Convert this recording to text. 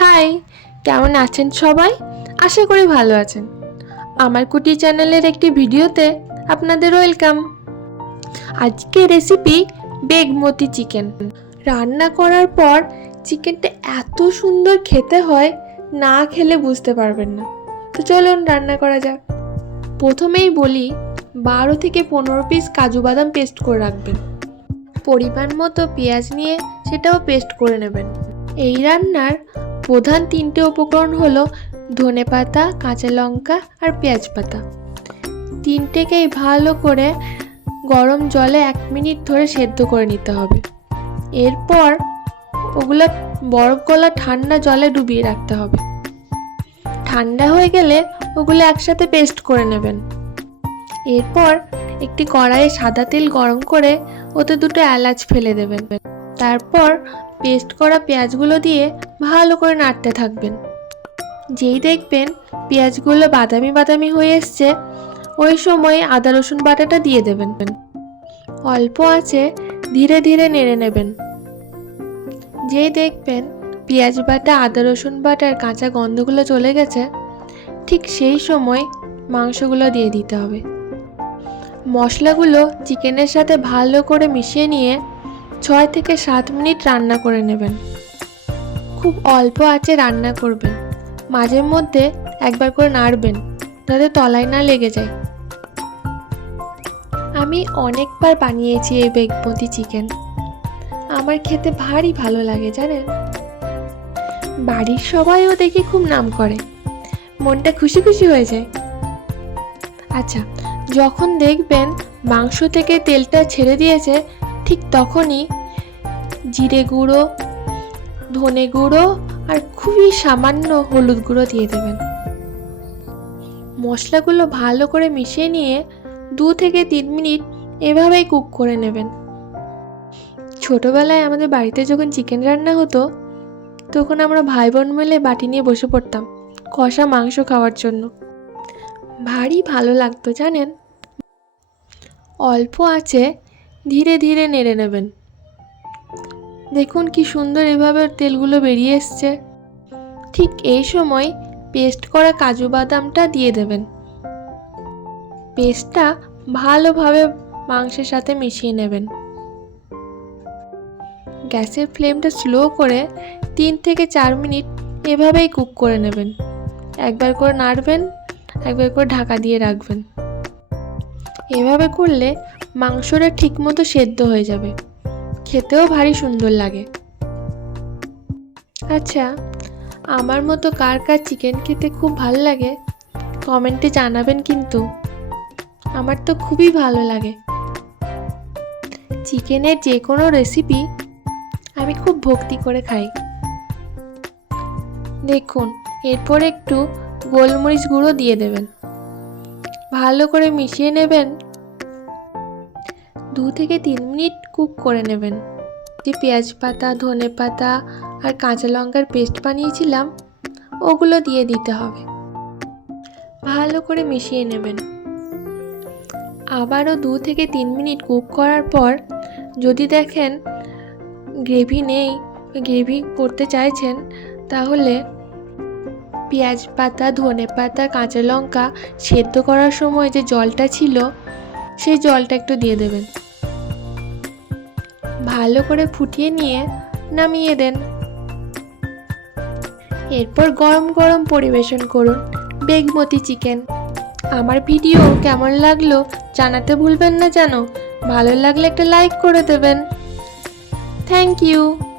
High, কেমন আছেন সবাই? আশা করি ভালো আছেন। আমার কুটি চ্যানেলের একটি ভিডিওতে আপনাদের ওয়েলকাম। আজকে রেসিপি বেগমতি চিকেন। রান্না করার পর চিকেনটা এত সুন্দর খেতে হয়, না খেলে বুঝতে পারবেন না। তো চলুন রান্না করা যাক। প্রথমেই বলি, বারো থেকে পনেরো পিস কাজু বাদাম পেস্ট করে রাখবেন। পরিমাণ মতো পেঁয়াজ নিয়ে সেটাও পেস্ট করে নেবেন। এই রান্নার প্রধান তিনটে উপকরণ হলো ধনে পাতা, কাঁচা লঙ্কা আর পেঁয়াজ পাতা। তিনটেকেই ভালো করে গরম জলে এক মিনিট ধরে সেদ্ধ করে নিতে হবে। এরপর ওগুলো বরফ গলা ঠান্ডা জলে ডুবিয়ে রাখতে হবে। ঠান্ডা হয়ে গেলে ওগুলো একসাথে পেস্ট করে নেবেন। এরপর একটি কড়াইয়ে সাদা তেল গরম করে ওতে দুটো এলাচ ফেলে দেবেন। তারপর পেস্ট করা পেঁয়াজগুলো দিয়ে ভালো করে নাড়তে থাকবেন। যেই দেখবেন পেঁয়াজগুলো বাদামি বাদামি হয়ে এসছে, ওই সময় আদা, রসুন বাটাটা দিয়ে দেবেন। অল্প আছে ধীরে ধীরে নেড়ে নেবেন। যেই দেখবেন পেঁয়াজ বাটা, আদা, রসুন বাটার কাঁচা গন্ধগুলো চলে গেছে, ঠিক সেই সময় মাংসগুলো দিয়ে দিতে হবে। মশলাগুলো চিকেনের সাথে ভালো করে মিশিয়ে নিয়ে ছয় থেকে সাত মিনিট রান্না করে নেবেন। খুব অল্প আঁচে রান্না করবেন। মাঝে মধ্যে একবার করে নাড়বেন, যাতে তলায় না লেগে যায়। আমি অনেকবার বানিয়েছি এই বেগমতি চিকেন। আমার খেতে ভারী ভালো লাগে, জানেন? বাড়ির সবাইও দেখি খুব নাম করে। মনটা খুশি খুশি হয়ে যায়। আচ্ছা যখন দেখবেন মাংস থেকে তেলটা ছেড়ে দিয়েছে ঠিক তখনই জিরে গুঁড়ো, ধনে গুঁড়ো আর খুবই সামান্য হলুদ গুঁড়ো দিয়ে দেবেন। মশলাগুলো ভালো করে মিশিয়ে নিয়ে দু থেকে তিন মিনিট এভাবেই কুক করে নেবেন। ছোটবেলায় আমাদের বাড়িতে যখন চিকেন রান্না হতো, তখন আমরা ভাই বোন মিলে বাটি নিয়ে বসে পড়তাম কষা মাংস খাওয়ার জন্য। ভারী ভালো লাগতো, জানেন? অল্প আছে ধীরে ধীরে নেড়ে নেবেন। দেখুন কি সুন্দর এভাবে তেলগুলো বেরিয়ে এসছে। ঠিক এই সময় পেস্ট করা কাজু বাদামটা দিয়ে দেবেন। পেস্টটা ভালোভাবে মাংসের সাথে মিশিয়ে নেবেন। গ্যাসের ফ্লেমটা স্লো করে তিন থেকে চার মিনিট এভাবেই কুক করে নেবেন। একবার করে নাড়বেন, একবার করে ঢাকা দিয়ে রাখবেন। এভাবে করলে মাংসটা ঠিকমতো সেদ্ধ হয়ে যাবে। খেতেও ভারী সুন্দর লাগে। আচ্ছা আমার মতো কার কার চিকেন খেতে খুব ভালো লাগে? কমেন্টে জানাবেন কিন্তু। আমার তো খুবই ভালো লাগে। চিকেনের যে কোনো রেসিপি আমি খুব ভক্তি করে খাই। দেখুন, এরপর একটু গোলমরিচ গুঁড়ো দিয়ে দেবেন। ভালো করে মিশিয়ে নেবেন। দু থেকে তিন মিনিট কুক করে নেবেন। যে পেঁয়াজ পাতা, ধনে পাতা আর কাঁচা লঙ্কার পেস্ট বানিয়েছিলাম, ওগুলো দিয়ে দিতে হবে। ভালো করে মিশিয়ে নেবেন। আবারও দু থেকে তিন মিনিট কুক করার পর, যদি দেখেন গ্রেভি নেই গ্রেভি করতে চাইছেন, তাহলে পেঁয়াজ পাতা, ধনে পাতা, কাঁচা লঙ্কা সেদ্ধ করার সময় যে জলটা ছিল, সেই জলটা একটু দিয়ে দেবেন। ভালো করে ফুটিয়ে নিয়ে নামিয়ে দেন। এরপর গরম গরম পরিবেশন করুন বেগমতি চিকেন। আমার ভিডিও কেমন লাগল জানাতে ভুলবেন না জানো। ভালো লাগলে একটা লাইক করে দেবেন। Thank you.